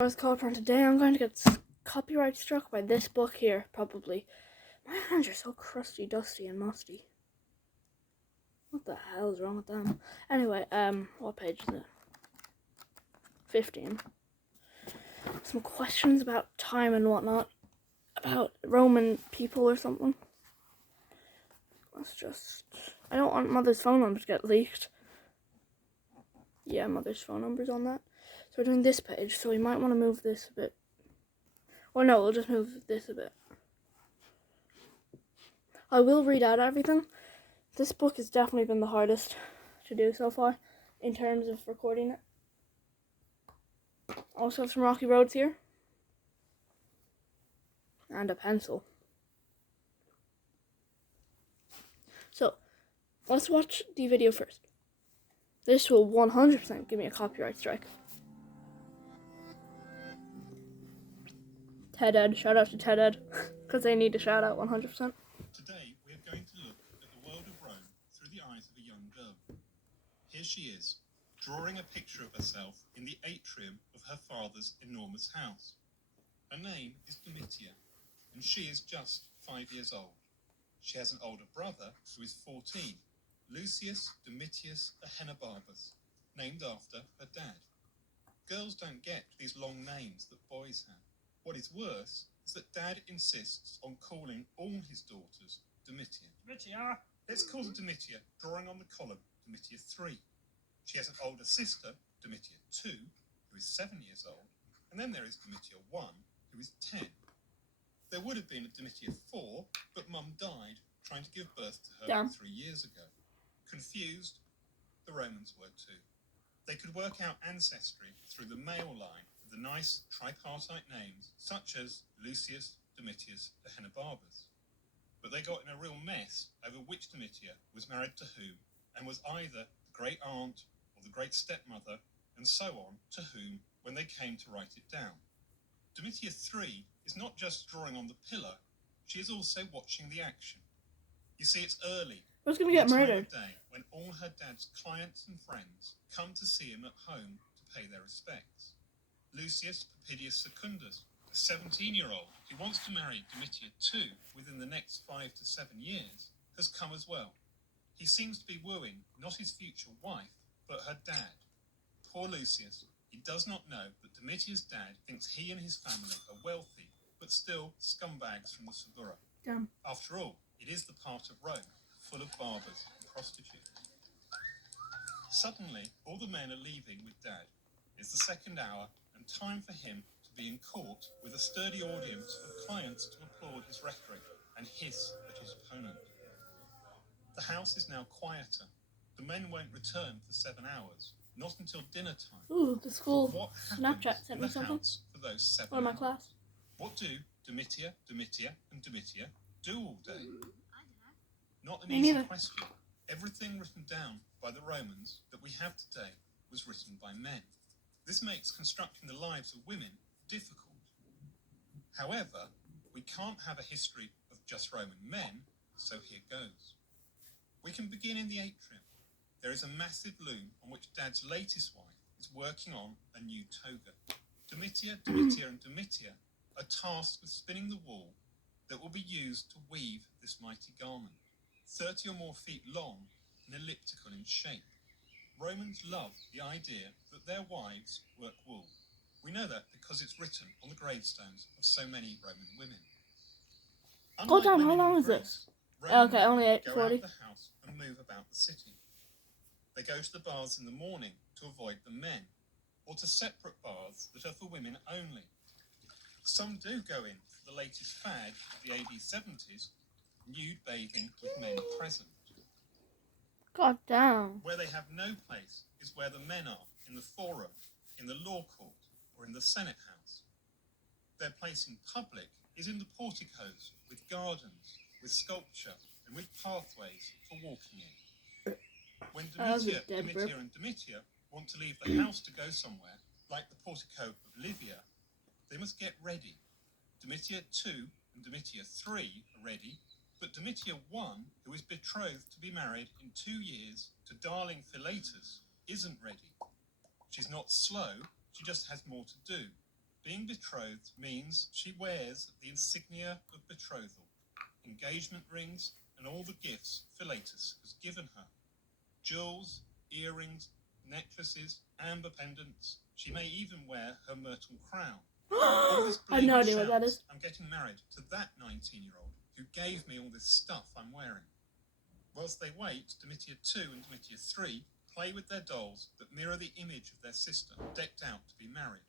was called from today. I'm going to get copyright struck by this book here, probably. My hands are so crusty, dusty, and musty. What the hell is wrong with them? Anyway, what page is it? 15. Some questions about time and whatnot. About Roman people or something. Let's just... I don't want Mother's phone number to get leaked. Yeah, Mother's phone number's on that. So we're doing this page, so we might want to move this a bit. Or no, we'll just move this a bit. I will read out everything. This book has definitely been the hardest to do so far in terms of recording it. Also some rocky roads here. And a pencil. So, let's watch the video first. This will 100% give me a copyright strike. Ted Ed, shout out to Ted Ed, because they need to shout out 100%. Today we are going to look at the world of Rome through the eyes of a young girl. Here she is, drawing a picture of herself in the atrium of her father's enormous house. Her name is Domitia, and she is just 5 years old. She has an older brother who is 14, Lucius Domitius Ahenobarbus, named after her dad. Girls don't get these long names that boys have. What is worse is that Dad insists on calling all his daughters Domitia. Domitia! Let's call her Domitia, drawing on the column Domitia 3. She has an older sister, Domitia 2, who is 7 years old, and then there is Domitia 1, who is 10. There would have been a Domitia 4, but Mum died trying to give birth to her 3 years ago. Confused, the Romans were too. They could work out ancestry through the male line with the nice tripartite names such as Lucius Domitius Ahenobarbus. But they got in a real mess over which Domitia was married to whom and was either the great aunt or the great stepmother and so on to whom when they came to write it down. Domitia 3 is not just drawing on the pillar, she is also watching the action. You see, it's early. Who's going to get murdered? Day when all her dad's clients and friends come to see him at home to pay their respects. Lucius Papidius Secundus, a 17-year-old who wants to marry Domitia 2 within the next 5 to 7 years, has come as well. He seems to be wooing not his future wife, but her dad. Poor Lucius, he does not know that Domitia's dad thinks he and his family are wealthy, but still scumbags from the Suburra. Damn. After all, it is the part of Rome full of barbers and prostitutes. Suddenly, all the men are leaving with Dad. It's the second hour, and time for him to be in court with a sturdy audience of clients to applaud his rhetoric and hiss at his opponent. The house is now quieter. The men won't return for 7 hours, not until dinner time. Ooh, the school What Snapchat sent me something. For those 7 Or my hours? class. What do Domitia, and Domitia do all day? Not an Me easy neither. question. Everything written down by the Romans that we have today was written by men. This makes constructing the lives of women difficult. However, we can't have a history of just Roman men, so here goes. We can begin in the atrium. There is a massive loom on which Dad's latest wife is working on a new toga. Domitia, and Domitia are tasked with spinning the wool that will be used to weave this mighty garment, 30 or more feet long and elliptical in shape. Romans loved the idea that their wives work wool. We know that because it's written on the gravestones of so many Roman women. Hold on, how Unlike long women is in this? Greece, Roman Okay, only men go 8:40. out the house and move about the city. They go to the baths in the morning to avoid the men, or to separate baths that are for women only. Some do go in for the latest fad of the AD 70s, nude bathing with men present. God damn. Where they have no place is where the men are, in the forum, in the law court, or in the Senate House. Their place in public is in the porticos, with gardens, with sculpture, and with pathways for walking in. When That was a Domitia, dead burp. and Domitia want to leave the house to go somewhere, like the portico of Livia, they must get ready. Domitia 2 and Domitia 3 are ready, but Domitia 1, who is betrothed to be married in 2 years to darling Philetus, isn't ready. She's not slow, she just has more to do. Being betrothed means she wears the insignia of betrothal, engagement rings, and all the gifts Philetus has given her. Jewels, earrings, necklaces, amber pendants. She may even wear her myrtle crown. All this I have no bling idea what that shouts, is. I'm getting married to that 19-year-old who gave me all this stuff I'm wearing. Whilst they wait, Domitia 2 and Domitia 3 play with their dolls that mirror the image of their sister, decked out to be married.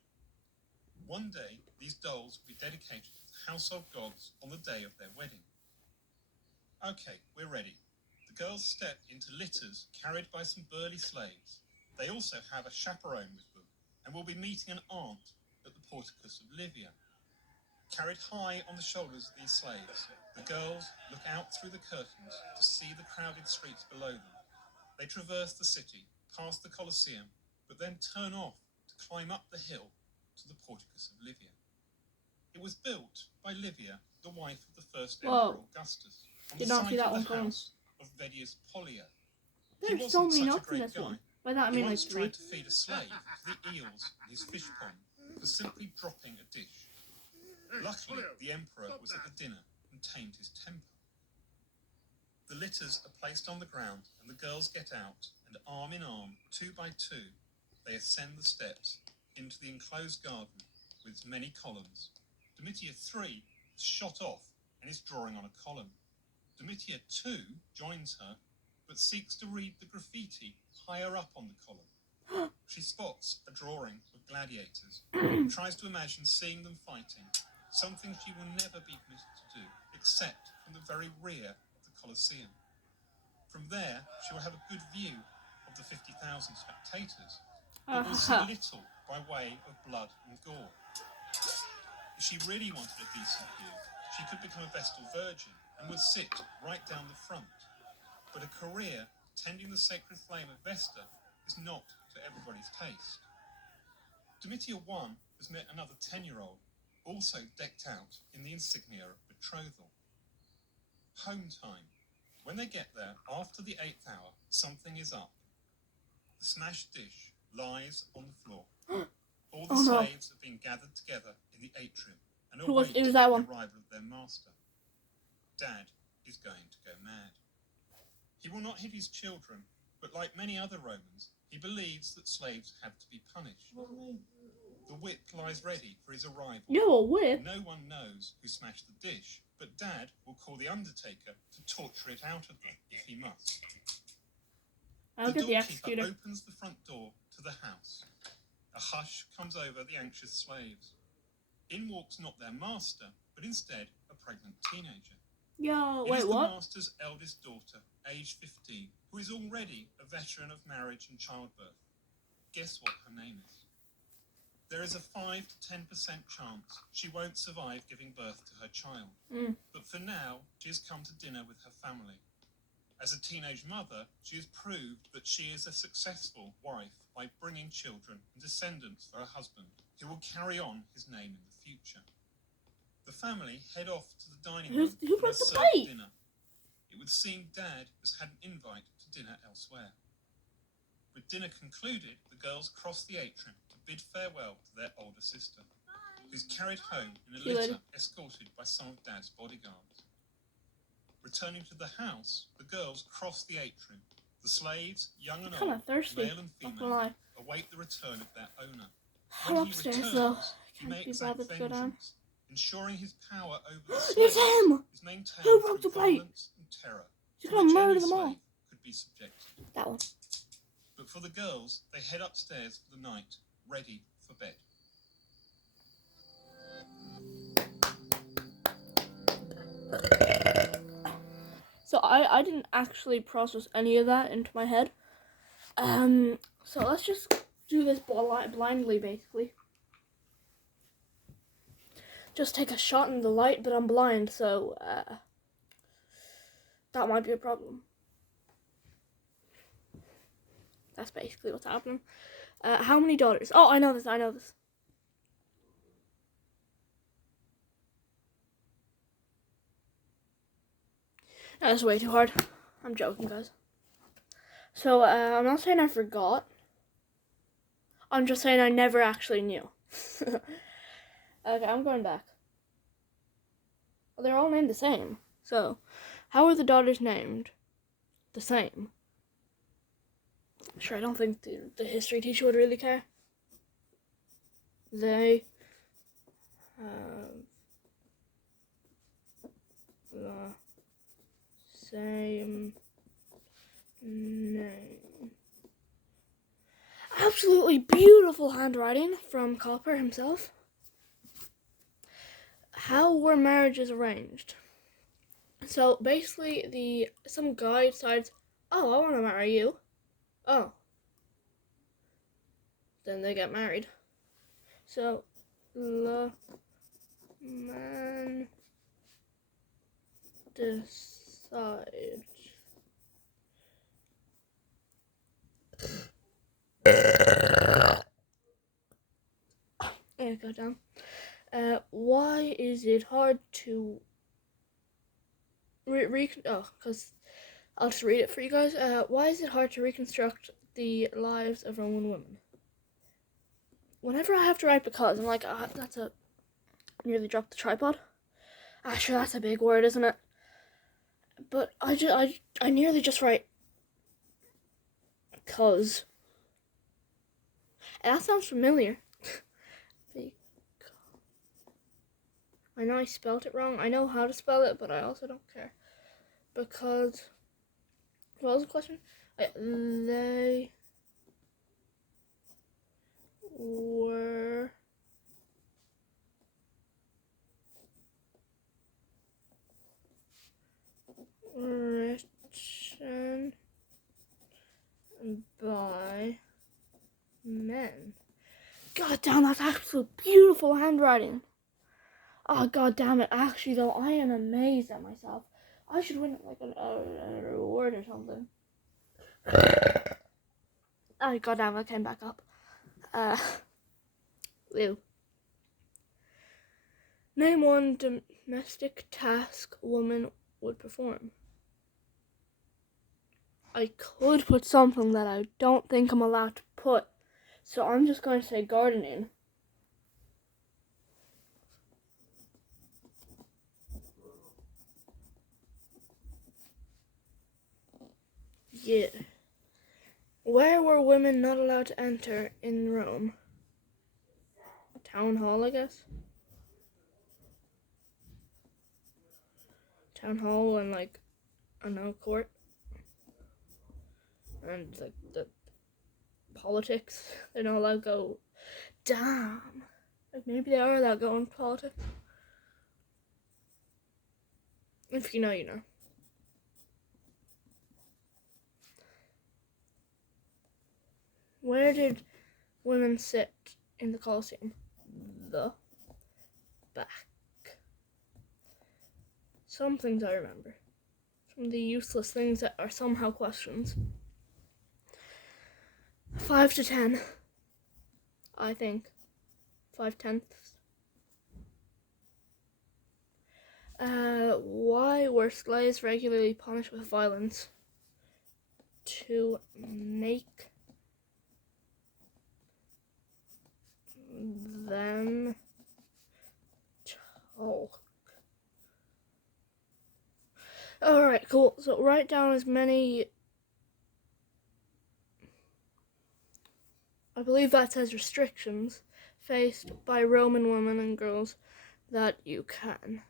One day, these dolls will be dedicated to the household gods on the day of their wedding. Okay, we're ready. The girls step into litters carried by some burly slaves. They also have a chaperone with them and will be meeting an aunt at the porticus of Livia. Carried high on the shoulders of these slaves, the girls look out through the curtains to see the crowded streets below them. They traverse the city, past the Colosseum, but then turn off to climb up the hill to the porticus of Livia. It was built by Livia, the wife of the first Whoa. Emperor Augustus, on Did the not see site that of one the coming. house of Vedius Pollio. He There's so wasn't many such a notes in great this guy. one. By that I He mean like once 3. tried to feed a slave to the eels in his fish pond for simply dropping a dish. Luckily, the emperor was at the dinner and tamed his temper. The litters are placed on the ground and the girls get out, and arm in arm, 2 by 2, they ascend the steps into the enclosed garden with its many columns. Domitia 3 is shot off and is drawing on a column. Domitia 2 joins her, but seeks to read the graffiti higher up on the column. She spots a drawing of gladiators and tries to imagine seeing them fighting, something she will never be permitted to do, except from the very rear of the Colosseum. From there, she will have a good view of the 50,000 spectators, but will see little by way of blood and gore. If she really wanted a decent view, she could become a Vestal Virgin and would sit right down the front. But a career tending the sacred flame of Vesta is not to everybody's taste. Domitia 1 has met another 10-year-old, also decked out in the insignia of betrothal. Home time. When they get there, after the 8th hour, something is up. The smashed dish lies on the floor. All the Oh, no. slaves have been gathered together in the atrium and Who was- await it was that the one. arrival of their master. Dad is going to go mad. He will not hit his children, but like many other Romans, he believes that slaves have to be punished. The whip lies ready for his arrival. Yo, a whip. No one knows who smashed the dish, but Dad will call the undertaker to torture it out of them if he must. I'll The get the doorkeeper executor. opens the front door to the house. A hush comes over the anxious slaves. In walks not their master, but instead a pregnant teenager. Yo, It wait, is the what? master's eldest daughter, aged 15, who is already a veteran of marriage and childbirth. Guess what her name is? There is a 5 to 10% chance she won't survive giving birth to her child. But for now, she has come to dinner with her family. As a teenage mother, she has proved that she is a successful wife by bringing children and descendants for her husband, who will carry on his name in the future. The family head off to the dining room Who and brought are the served plate? dinner. It would seem Dad has had an invite to dinner elsewhere. With dinner concluded, the girls cross the atrium to bid farewell to their older sister, who's carried home in a See you later. litter escorted by some of Dad's bodyguards. Returning to the house, the girls cross the atrium. The slaves, young and Kind old, of thirsty. male and Not gonna female, lie. await the return of their owner. I'm When he upstairs returns, though. he Can't may be exact bothered to go down. vengeance, ensuring his power over the It's slaves him! is maintained Who broke through the plate? violence and terror, She's to gonna which murder any them all. slave could be subjected. That one. But for the girls, they head upstairs for the night, ready for bed. So I didn't actually process any of that into my head. So let's just do this blindly, basically. Just take a shot in the light, but I'm blind, so that might be a problem. That's basically what's happening. How many daughters? Oh, I know this. That's way too hard. I'm joking, guys. So, I'm not saying I forgot. I'm just saying I never actually knew. Okay, I'm going back. Well, they're all named the same. So, how are the daughters named the same? Sure, I don't think the history teacher would really care. They have the same name. Absolutely beautiful handwriting from Copper himself. How were marriages arranged? So basically, some guy decides, oh, I want to marry you. Oh. Then they get married. So, the man decides. Yeah, go down. Why is it hard to because I'll just read it for you guys. Why is it hard to reconstruct the lives of Roman women? Whenever I have to write because, I'm like, that's a... Nearly dropped the tripod. Sure, that's a big word, isn't it? But I nearly just write because. And that sounds familiar. I know I spelled it wrong. I know how to spell it, but I also don't care. Because... What was the question? They were written by men. God damn, that's absolute beautiful handwriting. Oh, god damn it. Actually, though, I am amazed at myself. I should win like an award or something. Oh, god damn, I came back up. Ew. Name one domestic task a woman would perform. I could put something that I don't think I'm allowed to put, so I'm just going to say gardening. Yeah. Where were women not allowed to enter in Rome? Town hall, I guess. Town hall and like, I don't know, court. And like the politics. They're not allowed to go. Damn. Like maybe they are allowed to go in politics. If you know, you know. Where did women sit in the Colosseum? The back. Some things I remember. Some of the useless things that are somehow questions. 5 to 10. I think. 5/10. Why were slaves regularly punished with violence? To make them talk. Alright, cool. So write down as many... I believe that says restrictions faced by Roman women and girls that you can.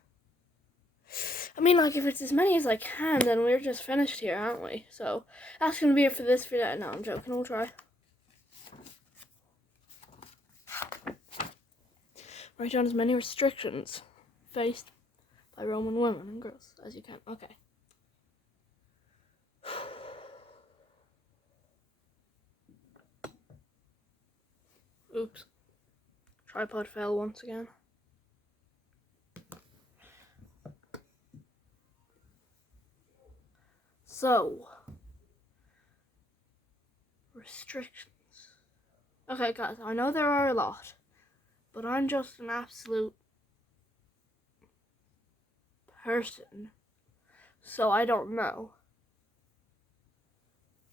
I mean, like, if it's as many as I can, then we're just finished here, aren't we? So, that's going to be it for this video. No, I'm joking. We'll try. Write down as many restrictions faced by Roman women and girls as you can. Okay. Oops. Tripod fell once again. So, restrictions. Okay, guys, I know there are a lot, but I'm just an absolute person, so I don't know.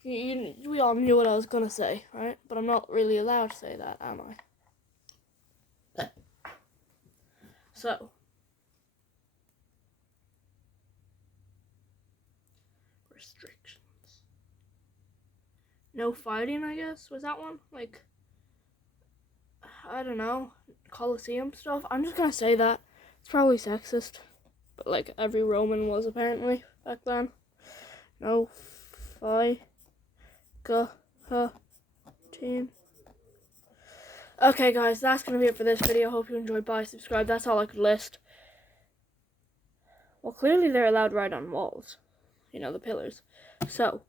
We all knew what I was gonna say, right? But I'm not really allowed to say that, am I? So, restrictions. No fighting, I guess. Was that one? Like, I don't know. Colosseum stuff. I'm just gonna say that. It's probably sexist. But, like, every Roman was apparently back then. No fighting. Okay, guys, that's gonna be it for this video. Hope you enjoyed. Bye, subscribe. That's all I could list. Well, clearly they're allowed right on walls. You know, the pillars. So,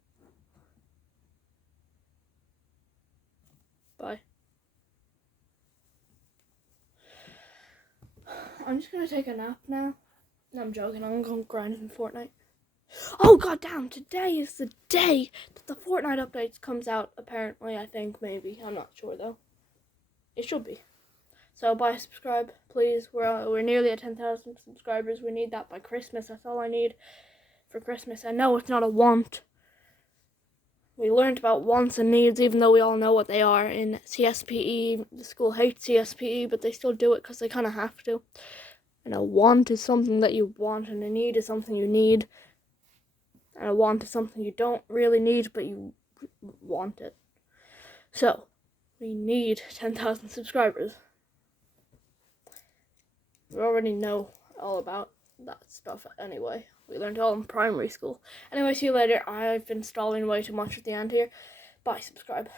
bye. I'm just gonna take a nap now. No, I'm joking. I'm going to grind in Fortnite. Oh, goddamn. Today is the day that the Fortnite updates comes out, apparently. I think, maybe. I'm not sure, though. It should be. So, bye, subscribe, please. We're nearly at 10,000 subscribers. We need that by Christmas. That's all I need for Christmas. I know it's not a want. We learned about wants and needs, even though we all know what they are in CSPE. The school hates CSPE, but they still do it because they kind of have to. And a want is something that you want, and a need is something you need. And a want is something you don't really need, but you want it. So, we need 10,000 subscribers. We already know all about that stuff anyway. We learned it all in primary school. Anyway, see you later. I've been stalling way too much at the end here. Bye, subscribe.